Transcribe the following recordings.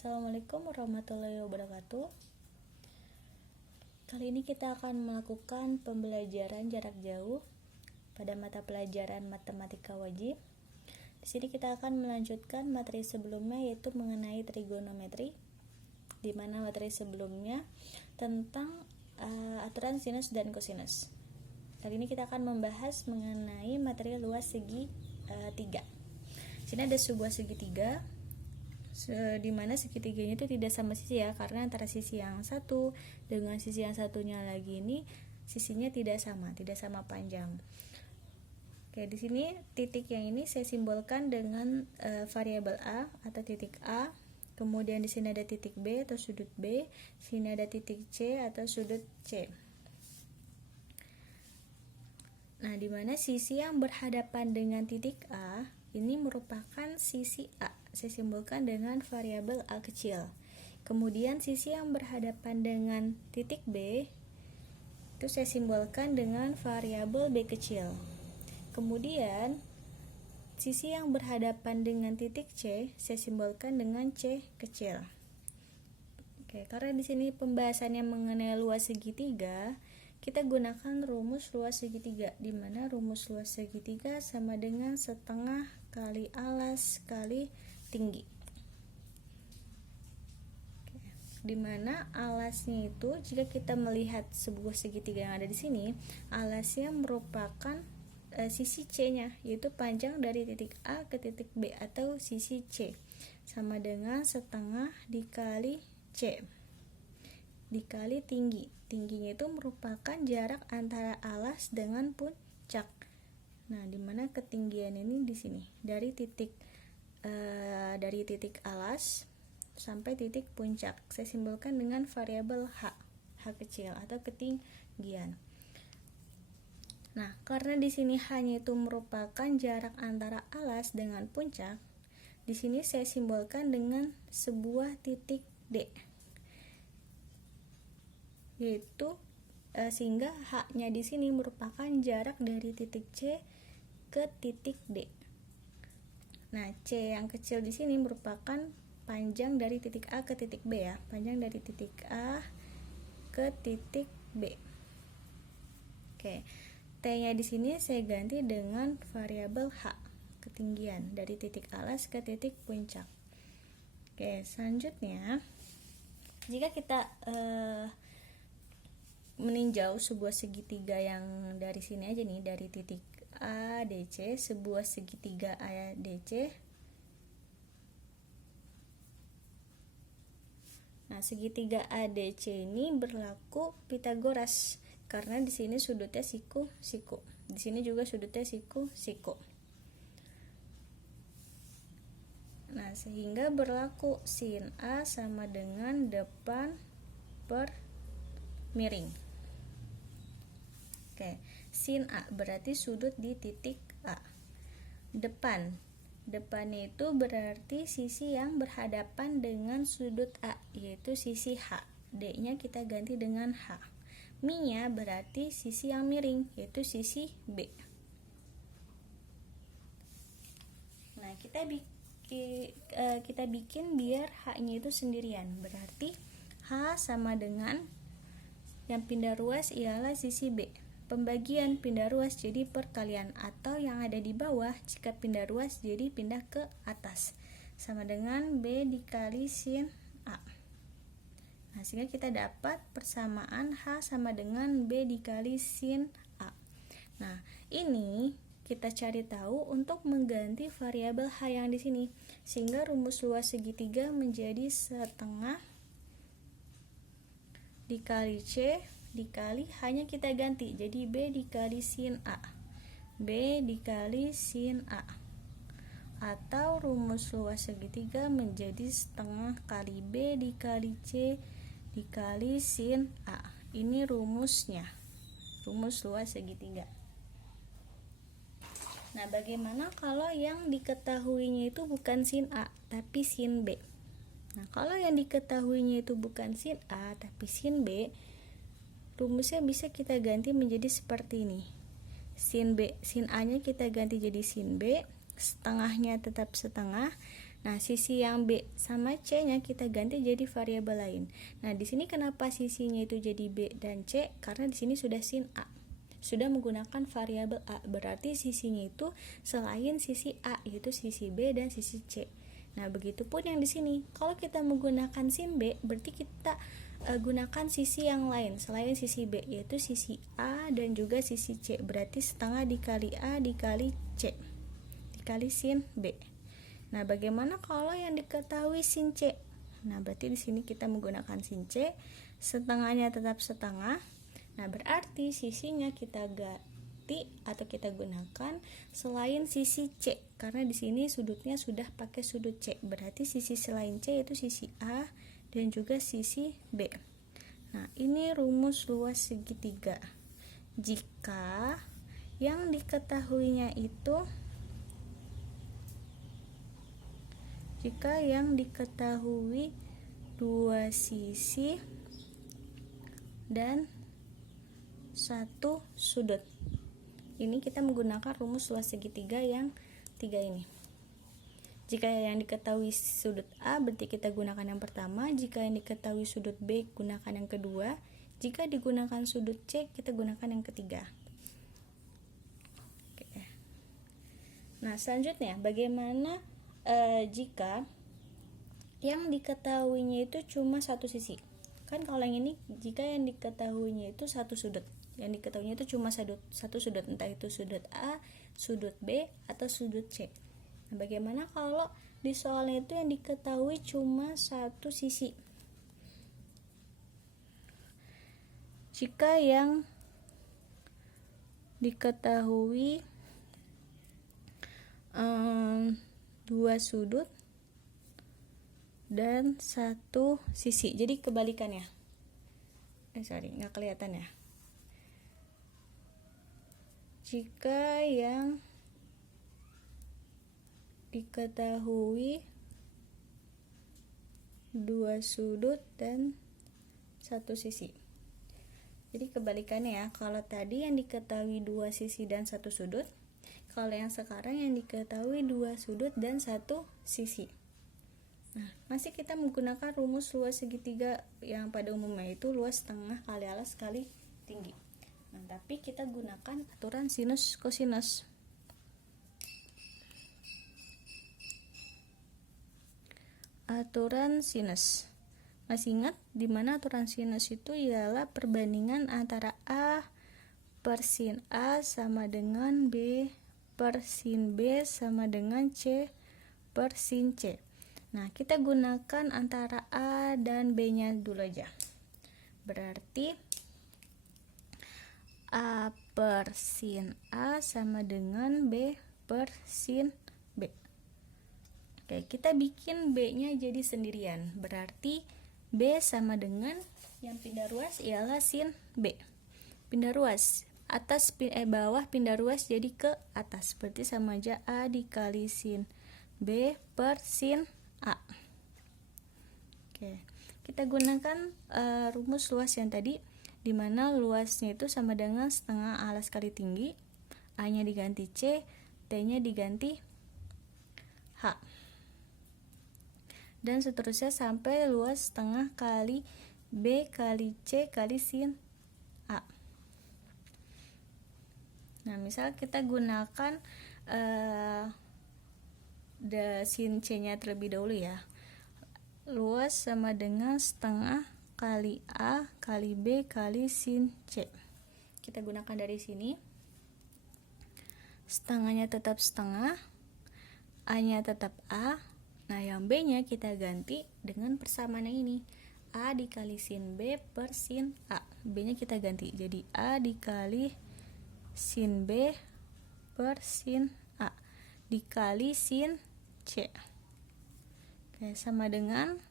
Assalamualaikum warahmatullahi wabarakatuh. Kali ini kita akan melakukan pembelajaran jarak jauh pada mata pelajaran matematika wajib. Di sini kita akan melanjutkan materi sebelumnya, yaitu mengenai trigonometri, di mana materi sebelumnya tentang aturan sinus dan kosinus. Kali ini kita akan membahas mengenai materi luas segi 3. Sini ada sebuah segitiga, di mana segitiganya itu tidak sama sisi ya, karena antara sisi yang satu dengan sisi yang satunya lagi ini sisinya tidak sama panjang. Oke, di sini titik yang ini saya simbolkan dengan variabel a atau titik A. Kemudian di sini ada titik B atau sudut B, sini ada titik C atau sudut C. Nah, di mana sisi yang berhadapan dengan titik A ini merupakan sisi A. Saya simbolkan dengan variabel A kecil. Kemudian sisi yang berhadapan dengan titik B itu saya simbolkan dengan variabel B kecil. Kemudian sisi yang berhadapan dengan titik C saya simbolkan dengan C kecil. Oke, karena di sini pembahasannya mengenai luas segitiga, kita gunakan rumus luas segitiga, di mana rumus luas segitiga sama dengan setengah kali alas kali tinggi. Di mana alasnya itu, jika kita melihat sebuah segitiga yang ada di sini, alasnya merupakan sisi C-nya, yaitu panjang dari titik A ke titik B atau sisi C, sama dengan setengah dikali C dikali tinggi. Tingginya itu merupakan jarak antara alas dengan puncak. Nah, di mana ketinggian ini di sini dari titik alas sampai titik puncak. Saya simbolkan dengan variabel H kecil atau ketinggian. Nah, karena di sini hanya itu merupakan jarak antara alas dengan puncak, di sini saya simbolkan dengan sebuah titik D, yaitu sehingga H-nya di sini merupakan jarak dari titik C ke titik D. Nah, C yang kecil di sini merupakan panjang dari titik A ke titik B ya, panjang dari titik A ke titik B. Oke, T-nya di sini saya ganti dengan variabel H, ketinggian dari titik alas ke titik puncak. Oke, selanjutnya jika kita meninjau sebuah segitiga yang dari sini aja nih, dari titik ADC, sebuah segitiga ADC. Nah, segitiga ADC ini berlaku Pitagoras karena di sini sudutnya siku. Di sini juga sudutnya siku. Nah, sehingga berlaku sin A sama dengan depan per miring. Oke, sin A berarti sudut di titik A. Depannya itu berarti sisi yang berhadapan dengan sudut A, yaitu sisi H. D-nya kita ganti dengan H. Mi-nya berarti sisi yang miring, yaitu sisi B. Nah, kita bikin biar H-nya itu sendirian. Berarti H sama dengan yang pindah ruas ialah sisi B. Pembagian pindah ruas jadi perkalian, atau yang ada di bawah jika pindah ruas jadi pindah ke atas, sama dengan B dikali sin A. Nah, sehingga kita dapat persamaan H sama dengan B dikali sin A. Nah, ini kita cari tahu untuk mengganti variabel H yang di sini, sehingga rumus luas segitiga menjadi setengah dikali C dikali hanya kita ganti jadi B dikali sin A. B dikali sin A. Atau rumus luas segitiga menjadi setengah kali B dikali C dikali sin A. Ini rumusnya, rumus luas segitiga. Nah, bagaimana kalau yang diketahuinya itu bukan sin A tapi sin B? Nah, kalau yang diketahuinya itu bukan sin A tapi sin B, rumusnya bisa kita ganti menjadi seperti ini. Sin A nya kita ganti jadi sin B, setengahnya tetap setengah, Nah, sisi yang B sama C-nya kita ganti jadi variabel lain. Nah, di sini kenapa sisinya itu jadi B dan C? Karena di sini sudah sin A. Sudah menggunakan variabel A. Berarti sisinya itu selain sisi A, yaitu sisi B dan sisi C. Nah, begitupun yang di sini. Kalau kita menggunakan sin B, berarti kita gunakan sisi yang lain selain sisi B, yaitu sisi A dan juga sisi C. Berarti setengah dikali A dikali C dikali sin B. Nah, bagaimana kalau yang diketahui sin C? Nah, berarti di sini kita menggunakan sin C, setengahnya tetap setengah. Nah, berarti sisinya kita ganti atau kita gunakan selain sisi C, karena di sini sudutnya sudah pakai sudut C. Berarti sisi selain C itu sisi A dan juga sisi B. Nah, ini rumus luas segitiga. Jika yang diketahuinya itu dua sisi dan satu sudut. Ini kita menggunakan rumus luas segitiga yang 3 ini. Jika yang diketahui sudut A, berarti kita gunakan yang pertama. Jika yang diketahui sudut B, gunakan yang kedua. Jika digunakan sudut C, kita gunakan yang ketiga. Oke. Nah, selanjutnya bagaimana jika yang diketahuinya itu cuma satu sisi? Kan kalau yang ini, jika yang diketahuinya itu satu sudut, yang diketahuinya itu cuma satu sudut, entah itu sudut A, sudut B, atau sudut C. Nah, bagaimana kalau di soalnya itu yang diketahui cuma satu sisi? Jika yang diketahui dua sudut dan satu sisi, jadi kebalikannya. Nggak kelihatan ya. Jika yang diketahui dua sudut dan satu sisi, jadi kebalikannya ya. Kalau tadi yang diketahui dua sisi dan satu sudut, kalau yang sekarang yang diketahui dua sudut dan satu sisi. Nah, masih kita menggunakan rumus luas segitiga yang pada umumnya itu luas setengah kali alas kali tinggi. Nah, tapi kita gunakan aturan sinus kosinus. Aturan sinus. Masih ingat di mana aturan sinus itu ialah perbandingan antara A per sin A sama dengan B per sin B sama dengan C per sin C. Nah, kita gunakan antara A dan B-nya dulu aja. Berarti A per sin A sama dengan B per sin B. Oke, kita bikin B-nya jadi sendirian. Berarti B sama dengan yang pindah ruas ialah sin B. Pindah ruas atas bawah pindah ruas jadi ke atas. Berarti sama aja A dikali sin B per sin A. Oke, kita gunakan rumus luas yang tadi, di mana luasnya itu sama dengan setengah alas kali tinggi, A-nya diganti C, T-nya diganti H, dan seterusnya sampai luas setengah kali B kali C kali sin A. Nah, misal kita gunakan sin C-nya terlebih dahulu ya. Luas sama dengan setengah kali A kali B kali sin C. Kita gunakan dari sini. Setengahnya tetap setengah, A-nya tetap A. Nah, yang B-nya kita ganti dengan persamaan yang ini. A dikali sin B per sin A. B-nya kita ganti jadi A dikali sin B per sin A dikali sin C. Oke, sama dengan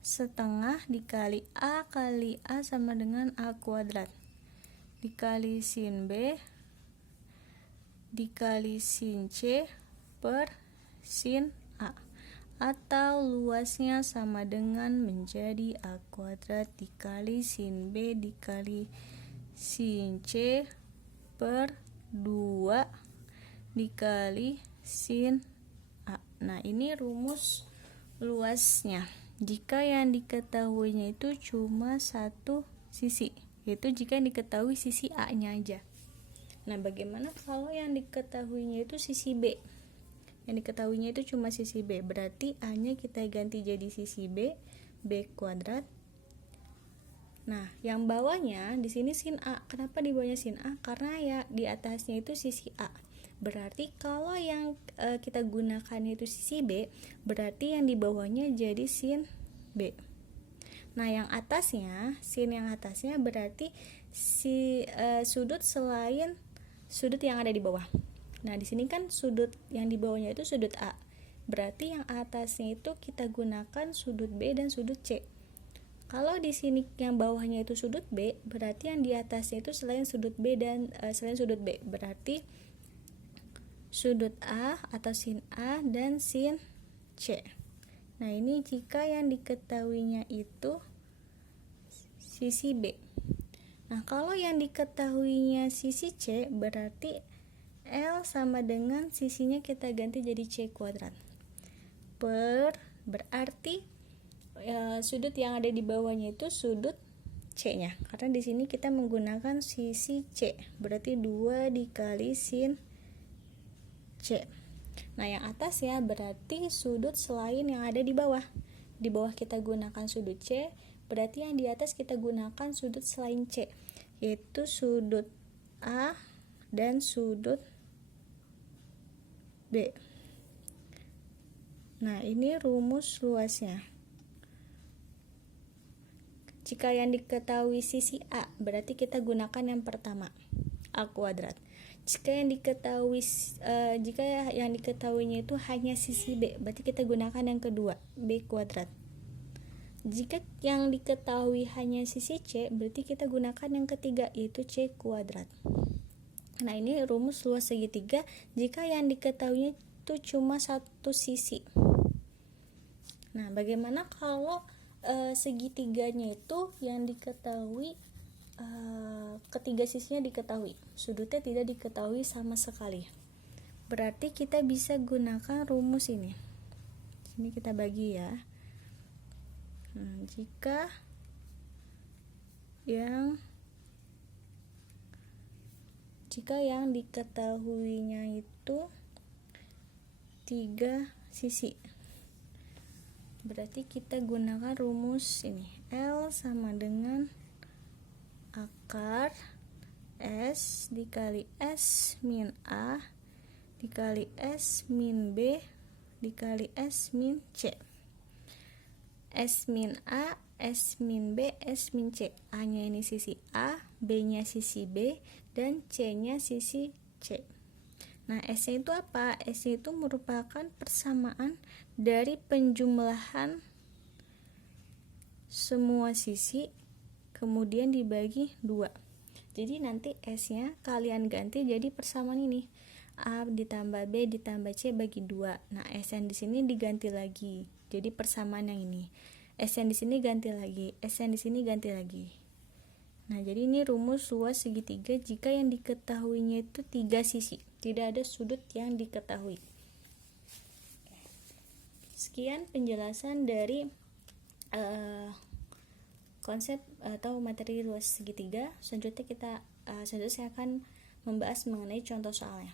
setengah dikali A kali A sama dengan A kuadrat dikali sin B dikali sin C per sin A, atau luasnya sama dengan menjadi A kuadrat dikali sin B dikali sin C per 2 dikali sin A. Nah, ini rumus luasnya. Jika yang diketahuinya itu cuma satu sisi, yaitu jika yang diketahui sisi A-nya aja. Nah, bagaimana kalau yang diketahuinya itu sisi B? Yang diketahuinya itu cuma sisi B, berarti A-nya kita ganti jadi sisi B, B kuadrat. Nah, yang bawahnya di sini sin A. Kenapa di bawahnya sin A? Karena ya di atasnya itu sisi A. Berarti kalau yang kita gunakan itu sisi B, berarti yang di bawahnya jadi sin B. Nah, yang atasnya, sin yang atasnya berarti sudut selain sudut yang ada di bawah. Nah, di sini kan sudut yang di bawahnya itu sudut A. Berarti yang atasnya itu kita gunakan sudut B dan sudut C. Kalau di sini yang bawahnya itu sudut B, berarti yang di atasnya itu selain sudut B dan selain sudut B, berarti sudut A atau sin A dan sin C. Nah, ini jika yang diketahuinya itu sisi B. Nah, kalau yang diketahuinya sisi C, berarti L sama dengan sisinya kita ganti jadi C kuadrat. Berarti sudut yang ada di bawahnya itu sudut C-nya. Karena di sini kita menggunakan sisi C. Berarti 2 dikali sin C. Nah, yang atas ya berarti sudut selain yang ada di bawah. Di bawah kita gunakan sudut C, berarti yang di atas kita gunakan sudut selain C, yaitu sudut A dan sudut B. Nah, ini rumus luasnya. Jika yang diketahui sisi A, berarti kita gunakan yang pertama, A kuadrat. Jika yang diketahuinya itu hanya sisi B, berarti kita gunakan yang kedua, B kuadrat. Jika yang diketahui hanya sisi C, berarti kita gunakan yang ketiga, yaitu C kuadrat. Nah, ini rumus luas segitiga jika yang diketahuinya itu cuma satu sisi. Nah, bagaimana kalau segitiganya itu yang diketahui ketiga sisinya diketahui, sudutnya tidak diketahui sama sekali? Berarti kita bisa gunakan rumus ini. Sini kita bagi ya. Jika yang diketahuinya itu tiga sisi, berarti kita gunakan rumus ini. L sama dengan akar S dikali S min A dikali S min B dikali S min C. S min A, S min B, S min C. A nya ini sisi A, B nya sisi B, dan C nya sisi C. Nah, S nya itu apa? S nya itu merupakan persamaan dari penjumlahan semua sisi kemudian dibagi 2. Jadi nanti S nya kalian ganti jadi persamaan ini, A ditambah B ditambah C bagi 2. Nah, S yang di sini diganti lagi jadi persamaan yang ini. S yang di sini ganti lagi, S yang di sini ganti lagi. Nah, jadi ini rumus luas segitiga jika yang diketahuinya itu tiga sisi, tidak ada sudut yang diketahui. Sekian penjelasan dari konsep atau materi luas segitiga. Selanjutnya saya akan membahas mengenai contoh soalnya.